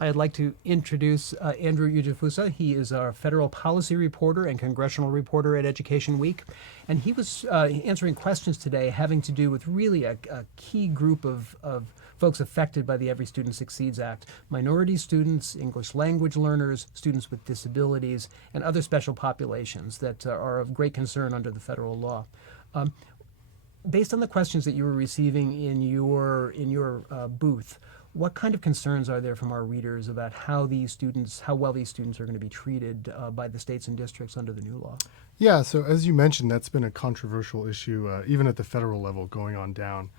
I'd like to introduce Andrew Ujifusa. He is our federal policy reporter and congressional reporter at Education Week. And he was answering questions today having to do with really a key group of folks affected by the Every Student Succeeds Act: minority students, English language learners, students with disabilities, and other special populations that are of great concern under the federal law. Based on the questions that you were receiving in your booth, what kind of concerns are there from our readers about how well these students are going to be treated by the states and districts under the new law? Yeah, so as you mentioned, that's been a controversial issue, even at the federal level, going on down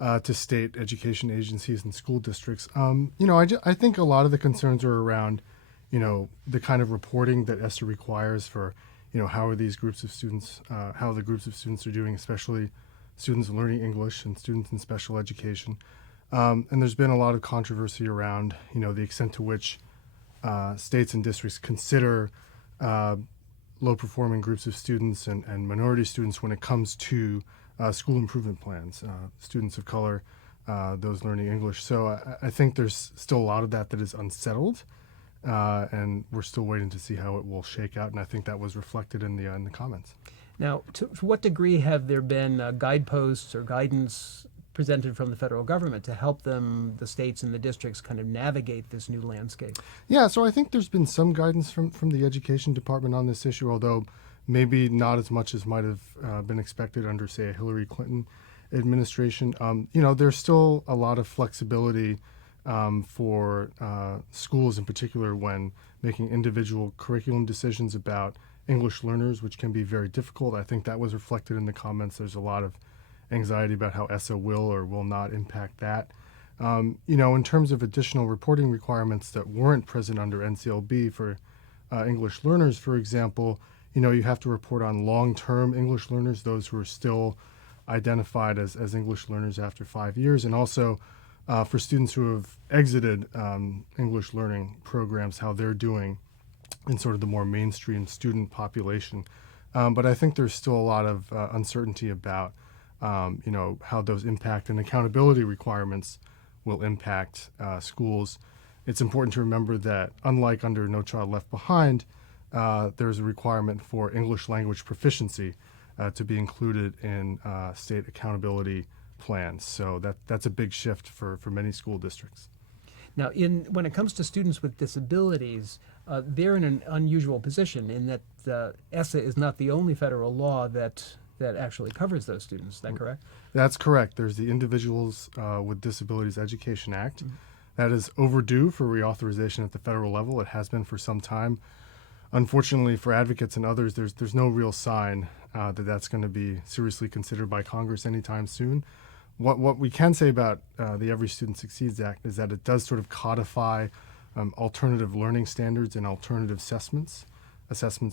to state education agencies and school districts. I think a lot of the concerns are around, the kind of reporting that ESSA requires for, how are these groups of students, how the groups of students are doing, especially students learning English and students in special education. And there's been a lot of controversy around, the extent to which states and districts consider low-performing groups of students and minority students when it comes to school improvement plans, students of color, those learning English. So I think there's still a lot of that is unsettled, and we're still waiting to see how it will shake out. And I think that was reflected in the comments. Now, to what degree have there been guideposts or guidance presented from the federal government to help the states and the districts kind of navigate this new landscape? Yeah, so I think there's been some guidance from the education department on this issue, although maybe not as much as might have been expected under, say, a Hillary Clinton administration. There's still a lot of flexibility for schools in particular when making individual curriculum decisions about English learners, which can be very difficult. I think that was reflected in the comments. There's a lot of anxiety about how ESSA will or will not impact that. In terms of additional reporting requirements that weren't present under NCLB for English learners, for example, you have to report on long-term English learners, those who are still identified as English learners after 5 years, and also for students who have exited English learning programs, how they're doing in sort of the more mainstream student population. But I think there's still a lot of uncertainty about how those impact and accountability requirements will impact schools. It's important to remember that, unlike under No Child Left Behind, there's a requirement for English language proficiency to be included in state accountability plans. So that's a big shift for many school districts. Now, when it comes to students with disabilities, they're in an unusual position in that ESSA is not the only federal law that actually covers those students. Is that correct? That's correct. There's the Individuals with Disabilities Education Act. Mm-hmm. That is overdue for reauthorization at the federal level. It has been for some time. Unfortunately, for advocates and others, there's no real sign that's going to be seriously considered by Congress anytime soon. What we can say about the Every Student Succeeds Act is that it does sort of codify alternative learning standards and alternative assessments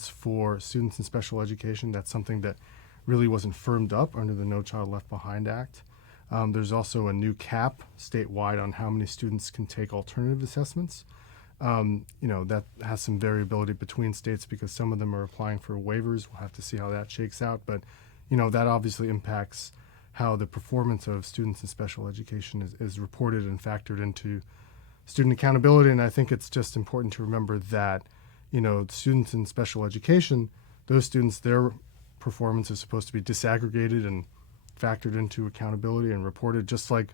for students in special education. That's something that really wasn't firmed up under the No Child Left Behind Act. There's also a new cap statewide on how many students can take alternative assessments. That has some variability between states because some of them are applying for waivers. We'll have to see how that shakes out. But, that obviously impacts how the performance of students in special education is reported and factored into student accountability. And I think it's just important to remember that, students in special education, those students, their performance is supposed to be disaggregated and factored into accountability and reported just like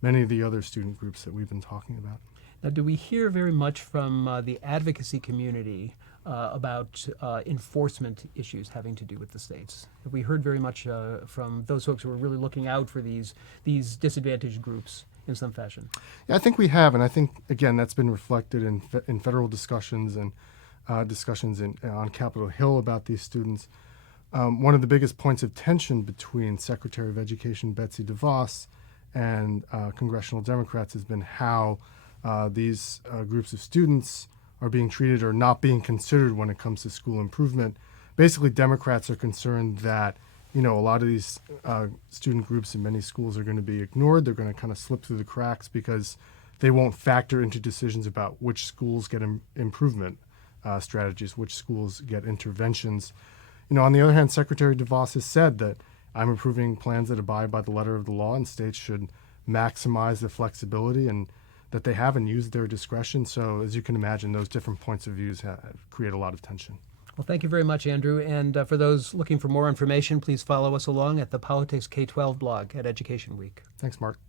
many of the other student groups that we've been talking about. Now, do we hear very much from the advocacy community about enforcement issues having to do with the states? Have we heard very much from those folks who are really looking out for these disadvantaged groups in some fashion? Yeah, I think we have, and I think, again, that's been reflected in federal discussions and discussions on Capitol Hill about these students. One of the biggest points of tension between Secretary of Education Betsy DeVos and congressional Democrats has been how these groups of students are being treated or not being considered when it comes to school improvement. Basically, Democrats are concerned that a lot of these student groups in many schools are going to be ignored. They're going to kind of slip through the cracks because they won't factor into decisions about which schools get improvement strategies, which schools get interventions. On the other hand, Secretary DeVos has said that I'm approving plans that abide by the letter of the law, and states should maximize the flexibility, and that they haven't used their discretion. So as you can imagine, those different points of views create a lot of tension. Well, thank you very much, Andrew. And for those looking for more information, please follow us along at the Politics K-12 blog at Education Week. Thanks, Mark.